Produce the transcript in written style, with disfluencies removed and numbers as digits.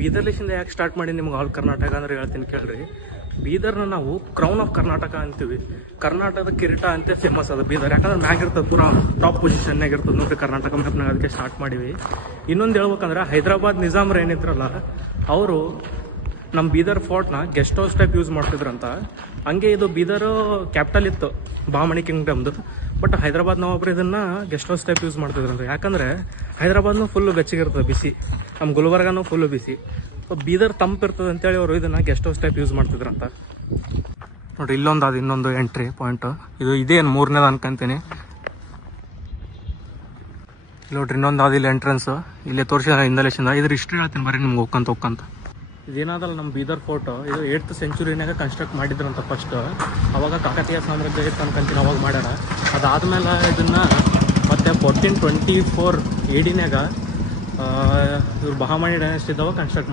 ಬೀದರ್ಲಿಂದ ಯಾಕೆ ಸ್ಟಾರ್ಟ್ ಮಾಡಿ ನಿಮ್ಗೆ ಆಲ್ ಕರ್ನಾಟಕ ಅಂದ್ರೆ ಹೇಳ್ತೀನಿ ಕೇಳ್ರಿ. ಬೀದರ್ನ ನಾವು ಕ್ರೌನ್ ಆಫ್ ಕರ್ನಾಟಕ ಅಂತೀವಿ. ಕರ್ನಾಟಕದ ಕಿರೀಟ ಅಂತ ಫೇಮಸ್ ಅದು ಬೀದರ್. ಯಾಕಂದ್ರೆ ಮ್ಯಾಗ ಇರ್ತದೆ, ಪೂರಾ ಟಾಪ್ ಪೊಸಿಷನ್ನಾಗ ಇರ್ತದೆ ನೋಡ್ರಿ ಕರ್ನಾಟಕ ಮ್ಯಾಪ್ನಾಗ. ಅದಕ್ಕೆ ಸ್ಟಾರ್ಟ್ ಮಾಡಿವಿ. ಇನ್ನೊಂದು ಹೇಳ್ಬೇಕಂದ್ರೆ ಹೈದರಾಬಾದ್ ನಿಜಾಮ್ರು ಏನಿದ್ರಲ್ಲ, ಅವರು ನಮ್ಮ ಬೀದರ್ ಫೋರ್ಟ್ನ ಗೆಸ್ಟ್ ಹೌಸ್ ಟೈಪ್ ಯೂಸ್ ಮಾಡ್ತಿದ್ರಂತ. ಹಂಗೆ ಇದು ಬೀದರ್ ಕ್ಯಾಪಿಟಲ್ ಇತ್ತು ಬಹಮನಿ ಕಿಂಗ್ಡಮ್ದು. ಬಟ್ ಹೈದರಾಬಾದ್ ನವಾಬ್ರು ಇದನ್ನು ಗೆಸ್ಟ್ ಹೌಸ್ ಟೈಪ್ ಯೂಸ್ ಮಾಡ್ತಿದ್ರಂತ. ಯಾಕಂದರೆ ಹೈದರಾಬಾದ್ನೂ ಫುಲ್ಲು ಬೆಚ್ಚಗಿರ್ತದೆ ಬಿಸಿ, ನಮ್ಮ ಗುಲ್ಬರ್ಗನೂ ಫುಲ್ಲು ಬಿಸಿ. ಬೀದರ್ ತಂಪಿರ್ತದೆ ಅಂತೇಳಿ ಅವರು ಇದನ್ನು ಗೆಸ್ಟ್ ಹೌಸ್ ಟೈಪ್ ಯೂಸ್ ಮಾಡ್ತಿದ್ರಂತ. ನೋಡಿರಿ ಇಲ್ಲೊಂದು ಅದು ಇನ್ನೊಂದು ಎಂಟ್ರಿ ಪಾಯಿಂಟು. ಇದೇನು ಮೂರನೇದು ಅನ್ಕೊಂತೀನಿ. ನೋಡ್ರಿ ಇನ್ನೊಂದು ಅದು ಇಲ್ಲಿ ಎಂಟ್ರೆನ್ಸು. ಇಲ್ಲೇ ತೋರಿಸಿ ಇಂದಲೇಶಿಂದ ಇದ್ರ ಹಿಸ್ಟ್ರಿ ಹೇಳ್ತೀನಿ ಬರ್ರಿ ನಿಮ್ಗೆ ಹೋಗ್ಕಂತ. ಇದೇನಾದಲ್ಲ ನಮ್ಮ ಬೀದರ್ ಫೋರ್ಟು, ಇದು 8th ಸೆಂಚುರಿನಾಗ ಕನ್ಸ್ಟ್ರಕ್ಟ್ ಮಾಡಿದ್ರಂತ ಫಸ್ಟ್. ಅವಾಗ ಕಾಕತೀಯ ಸಾಮ್ರಾಜ್ಯ ಇತ್ತು ಅನ್ಕೊಂತೀನಿ, ಅವಾಗ ಮಾಡ್ಯಾರ. ಅದಾದಮೇಲೆ ಇದನ್ನು ಮತ್ತೆ 1424 AD ಇವ್ರು ಬಹಮನಿ ಡೈನೆಸ್ಟಿ ಇದ್ದವಾಗ ಕನ್ಸ್ಟ್ರಕ್ಟ್